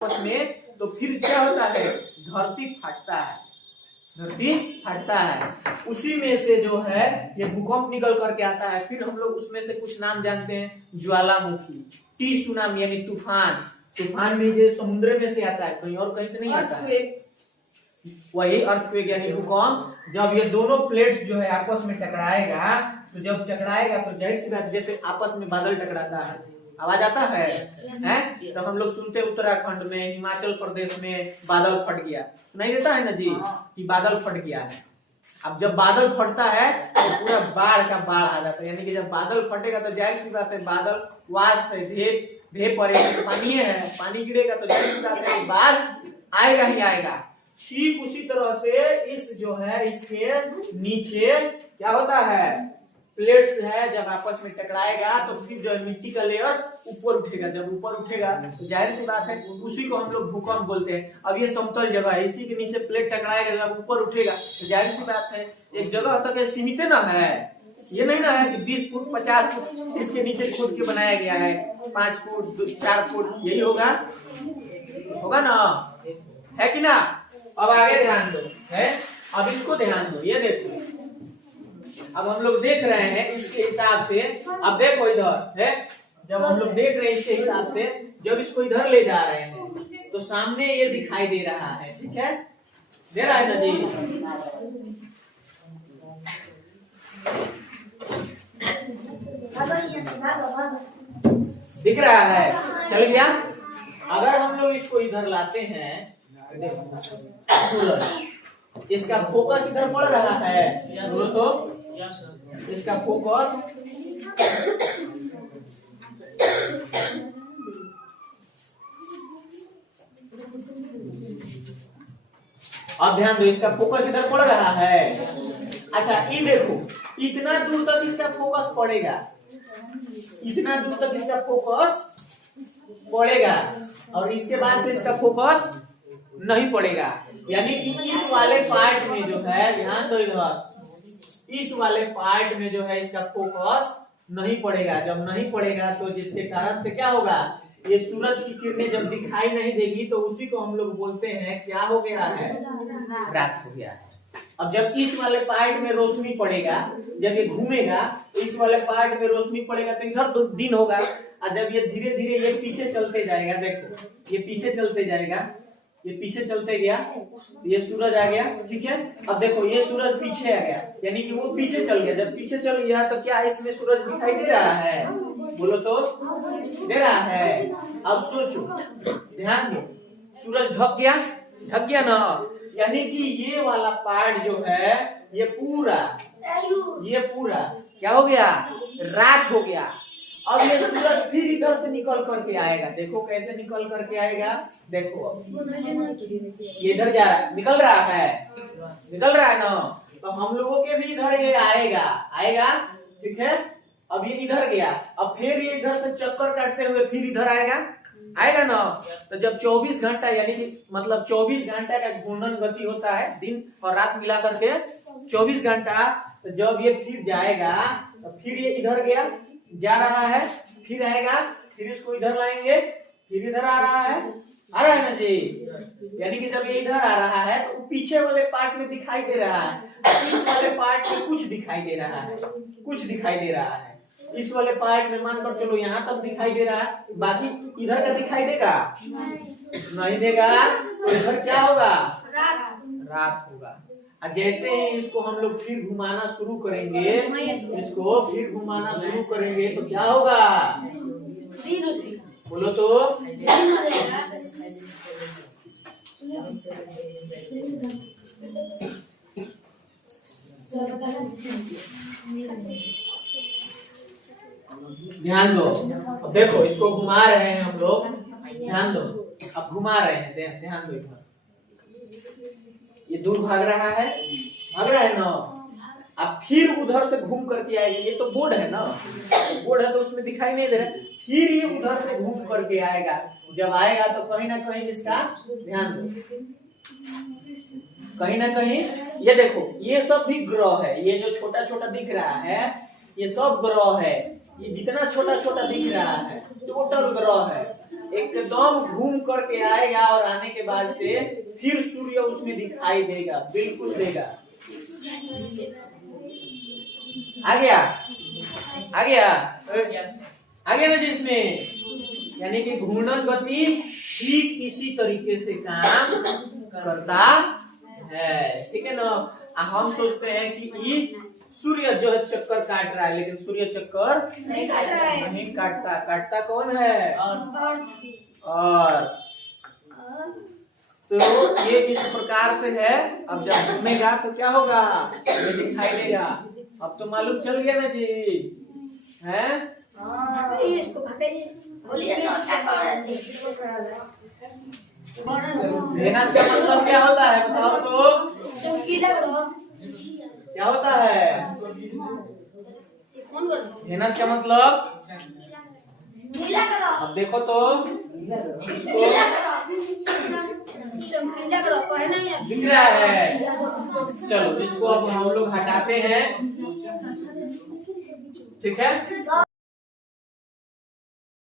आपस में, तो फिर क्या होता है, धरती फटता है, धरती फटता है। उसी में से जो है ये भूकंप निकल करके आता है। फिर हम लोग उसमें से कुछ नाम जानते हैं, ज्वालामुखी, टी-सुनामी यानी तूफान, तूफान भी ये समुद्र में से आता है, कहीं और कहीं से नहीं आता है। वही अर्थक्वेक यानी भूकंप। जब ये दोनों प्लेट्स जो है आपस में टकराएगा, तो जब टकराएगा तो जाहिर सी बात, जैसे आपस में बादल टकराता है, आवाज आता है, हैं? तो हम लोग सुनते उत्तराखंड में, हिमाचल प्रदेश में बादल फट गया, सुनाई देता है ना जी, कि बादल फट गया है। अब जब बादल फटता है तो पूरा बाढ़ का बाढ़ आ जाता है। यानी कि जब बादल फटेगा तो जाहिर सी बात है बादल वाष्प है, भेप पड़ेगा तो पानी है, पानी गिरेगा तो जाहिर सी बात है बाढ़ आएगा ही आएगा। ठीक उसी तरह से इस जो है इसके नीचे क्या होता है, प्लेट्स है, जब आपस में टकराएगा तो फिर जो है मिट्टी का लेयर ऊपर उठेगा। जब ऊपर उठेगा तो जाहिर सी बात है उसी को हम लोग भूकंप बोलते हैं। अब ये समतल जगह है, इसी के नीचे प्लेट टकराएगा, जब ऊपर उठेगा तो जाहिर सी बात है एक जगह तक सीमित ना है, ये नहीं ना है कि 20 फुट 50 फुट इसके नीचे खोद के बनाया गया है, 5 फुट 4 फुट यही होगा, होगा ना, है कि ना। अब आगे ध्यान दो, है अब इसको ध्यान दो, ये देखो अब हम लोग देख रहे हैं इसके हिसाब से। अब देखो इधर है, जब हम लोग देख रहे हैं इसके हिसाब से, जब इसको इधर ले जा रहे हैं तो सामने ये दिखाई दे रहा है, ठीक है, दे रहा है ना जी, दिख रहा है, चल गया। अगर हम लोग इसको इधर लाते हैं, इसका फोकस इधर पड़ रहा है, तो इसका फोकस अब ध्यान दो, इसका फोकस इधर पड़ रहा है। अच्छा ये देखो, इतना दूर तक इसका फोकस पड़ेगा, इतना दूर तक इसका फोकस पड़ेगा, और इसके बाद से इसका फोकस नहीं पड़ेगा। यानी कि इस वाले पार्ट में जो है, ध्यान दो इधर, इस वाले पार्ट में जो है इसका फोकस नहीं पड़ेगा। जब नहीं पड़ेगा तो जिसके कारण से क्या होगा, ये सूरज की किरणें जब दिखाई नहीं देगी तो उसी को हम लोग बोलते हैं क्या हो गया है, रात हो गया है। अब जब इस वाले पार्ट में रोशनी पड़ेगा, जब ये घूमेगा इस वाले पार्ट में रोशनी पड़ेगा तो इधर तो दिन होगा, और जब ये धीरे धीरे ये पीछे चलते जाएगा, देखो ये पीछे चलते जाएगा, ये पीछे चलते गया, ये सूरज आ गया, ठीक है। अब देखो ये सूरज पीछे आ गया, यानी कि वो पीछे चल गया। जब पीछे चल गया तो क्या इसमें सूरज दिखाई दे रहा है, बोलो तो, दे रहा है। अब सोचो, ध्यान दो, सूरज ढक गया ना, यानी कि ये वाला पार्ट जो है ये पूरा क्या हो गया, रात हो गया। अब ये सूरज फिर इधर से निकल करके आएगा, देखो कैसे निकल करके आएगा, देखो ये इधर जा रहा है, निकल रहा है ना, तो हम लोगों के भी इधर ये आएगा, ठीक है। अब ये इधर गया, अब फिर ये इधर से चक्कर काटते हुए फिर इधर आएगा ना। तो जब 24 घंटा यानी कि मतलब 24 घंटा का घूर्णन गति होता है, दिन और रात मिला करके 24 घंटा, तो जब ये फिर जाएगा तो फिर ये इधर गया, जा रहा है, फिर आएगा, फिर इसको इधर लाएंगे, फिर इधर आ रहा है ना जी। यानी कि जब ये इधर आ रहा है तो पीछे वाले पार्ट में दिखाई दे रहा है, इस वाले पार्ट में कुछ दिखाई दे रहा है, इस वाले पार्ट में मानकर चलो यहाँ तक दिखाई दे रहा है, बाकी इधर का दिखाई देगा नहीं देगा, तो इधर क्या होगा, रात होगा। जैसे ही इसको हम लोग फिर घुमाना शुरू करेंगे, तो क्या होगा, बोलो तो, ध्यान दो। अब देखो इसको घुमा रहे हैं हम लोग, ध्यान दो, अब घुमा रहे हैं, ध्यान दो इधर, ये दूर भाग रहा है ना, अब फिर उधर से घूम करके आएगा। ये तो बोर्ड है ना, बोर्ड है तो उसमें दिखाई नहीं दे रहा, फिर ये उधर से घूम करके आएगा। जब आएगा तो कहीं ना कहीं इसका ध्यान दो, कहीं ना कहीं ये देखो ये सब भी ग्रह है, ये जो छोटा छोटा दिख रहा है ये सब ग्रह है, ये जितना छोटा छोटा दिख रहा है टोटल ग्रह है। एकदम घूम करके आएगा और आने के बाद से फिर सूर्य उसमें दिखाई देगा, बिल्कुल देगा। आ गया आ गया आ गया ना जी इसमें। यानी कि घूर्णन गति ठीक इसी तरीके से काम करता है, ठीक है ना। हम सोचते हैं कि ये सूर्य जो है चक्कर काट रहा है, लेकिन सूर्य चक्कर नहीं काट रहा है, नहीं काटता। काटता कौन है? और तो ये इस प्रकार से है। अब जब घूमेगा तो क्या होगा? ये दिखाई देगा। अब तो मालूम चल गया ना जी, हैं? वेनस का मतलब क्या होता है बताओ तो? क्या होता है वेनस का मतलब? अब देखो तो इसको दिख रहा है। चलो इसको अब हम लोग हटाते हैं, ठीक है।